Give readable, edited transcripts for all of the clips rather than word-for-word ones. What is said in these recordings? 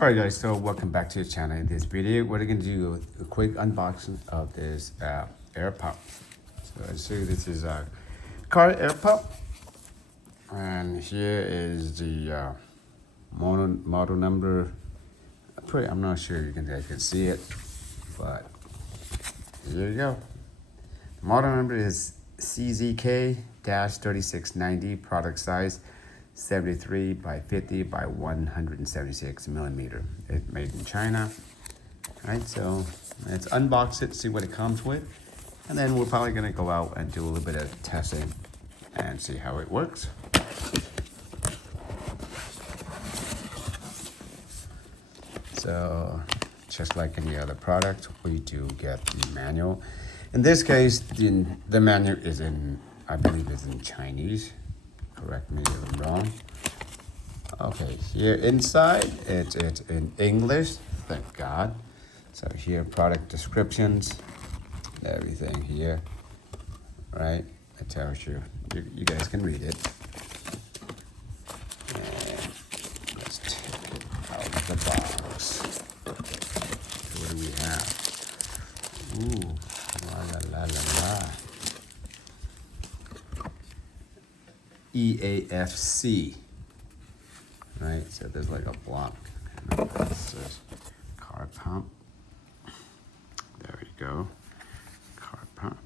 Alright guys, so welcome back to the channel. In this video, we're going to do a quick unboxing of this air pump. So as you see, this is a car air pump. And here is the model number. I'm not sure you guys can see it, but here you go. The model number is CZK-3690, product size 73 by 50 by 176 millimeter. It's made in China. All right, so let's unbox it, see what it comes with, and then we're probably gonna go out and do a little bit of testing and see how it works. So just like any other product, we do get the manual. In this case, the manual is in, I believe it's in Chinese. Correct me if I'm wrong. Okay, here inside, it's in English, thank God. So here, product descriptions, everything here, right? It tells you, you guys can read it. And let's take it out of the box. So what do we have? Ooh, la la la la la. EAFC, right? So there's like a block. This is car pump. There we go. Car pump.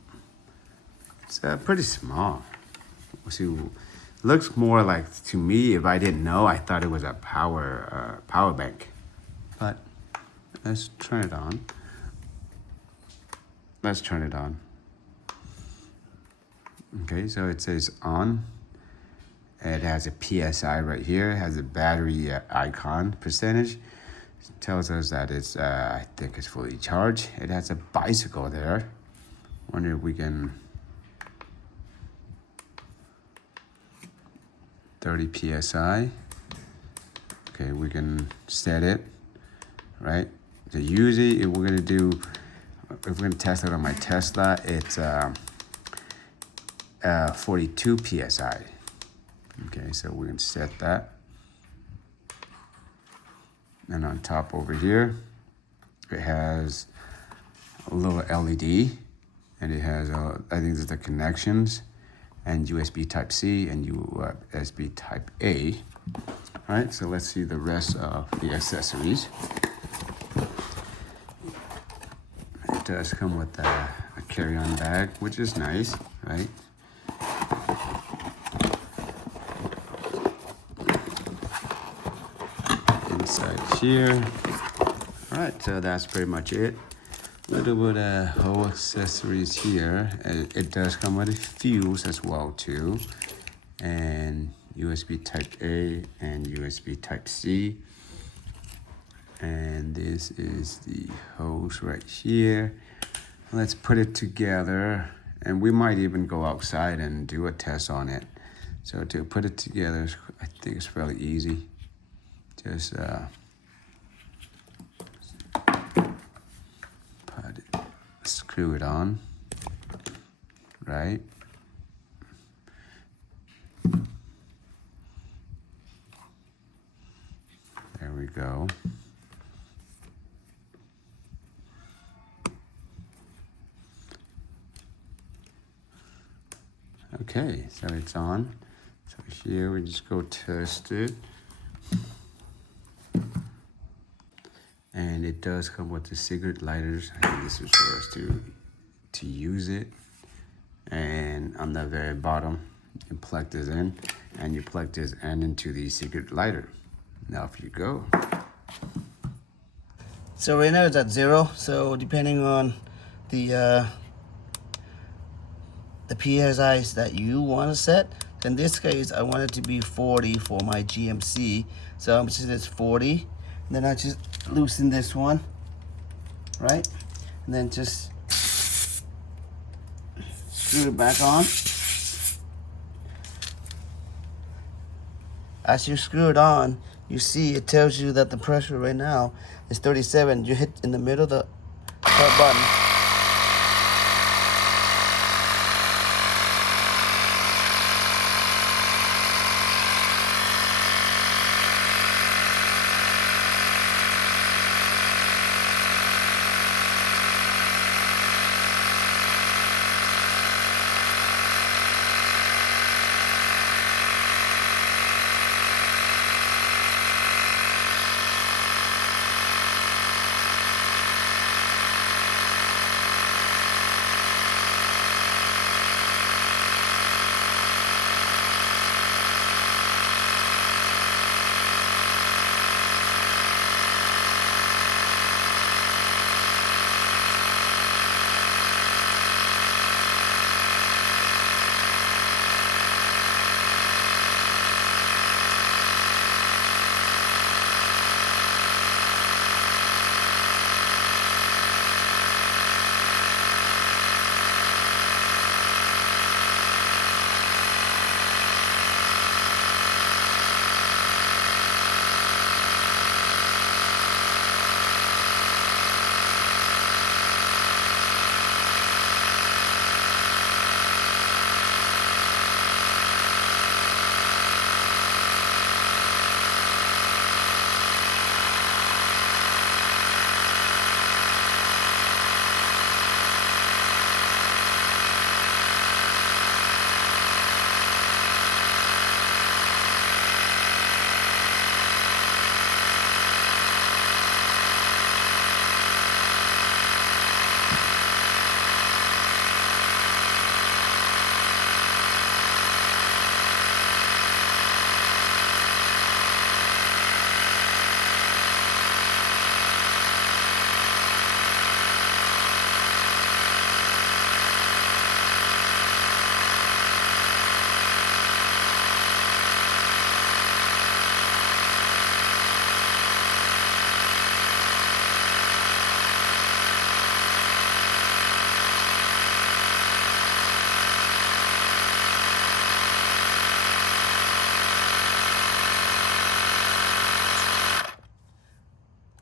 It's pretty small. See, looks more like, to me, if I didn't know, I thought it was a power bank. But let's turn it on. Let's turn it on. Okay, so it says on. It has a PSI right here. It has a battery icon percentage. It tells us that it's, I think it's fully charged. It has a bicycle there. Wonder if we can, 30 PSI. Okay, we can set it, right? So usually if we're gonna test it on my Tesla, it's 42 PSI. Okay, so we can set that. And on top over here, it has a little LED, and it has, I think there's the connections, and USB Type-C and USB Type-A. All right, so let's see the rest of the accessories. It does come with a carry-on bag, which is nice, right? Inside here. All right, so that's pretty much it. A little bit of whole accessories here. It does come with fuse as well too, and USB Type A and USB Type C. And this is the hose right here. Let's put it together, and we might even go outside and do a test on it. So to put it together, I think it's fairly easy. Just screw it on, right? There we go. Okay, so it's on. So here we just go test it. And it does come with the cigarette lighters. I think this is for us to use it. And on the very bottom, you plug this in, and you plug this end into the cigarette lighter. Now if you go. So right now it's at 0. So depending on the PSIs that you want to set. In this case, I want it to be 40 for my GMC. So I'm just at 40. And then I just loosen this one, right? And then just screw it back on. As you screw it on, you see it tells you that the pressure right now is 37. You hit in the middle of the start button.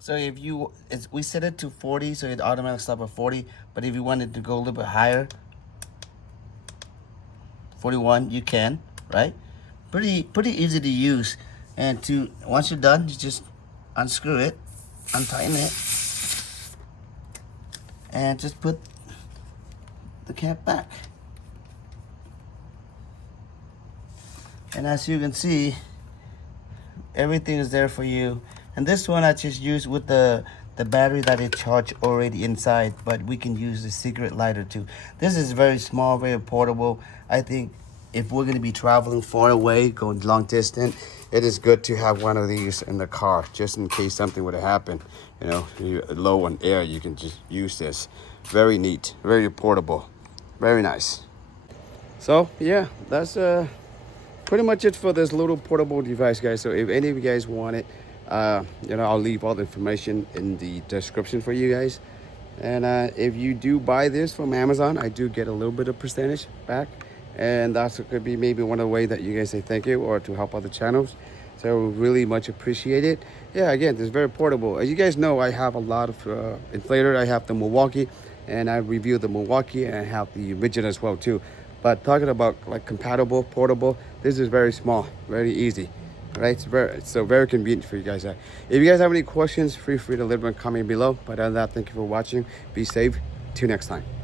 So if you, we set it to 40, so it automatically stop at 40. But if you wanted to go a little bit higher, 41, you can, right? Pretty easy to use. And to once you're done, you just unscrew it, untighten it, and just put the cap back. And as you can see, everything is there for you. And this one I just used with the battery that is charged already inside, but we can use the secret lighter too. This is very small, very portable. I think if we're gonna be traveling far away, going long distance, it is good to have one of these in the car, just in case something would have happened. You know, you're low on air, you can just use this. Very neat, very portable, very nice. So yeah, that's pretty much it for this little portable device, guys. So if any of you guys want it, you know, I'll leave all the information in the description for you guys. And if you do buy this from Amazon, I do get a little bit of percentage back, and that's could be maybe one of the ways that you guys say thank you or to help other channels. So really much appreciated. Yeah, again, this is very portable. As you guys know, I have a lot of inflator. I have the Milwaukee, and I reviewed the Milwaukee, and I have the Rivian as well too. But talking about like compatible, portable, this is very small, very easy, right? It's very convenient for you guys. If you guys have any questions, feel free to leave them in a comment below. But other than that, thank you for watching. Be safe. Till next time.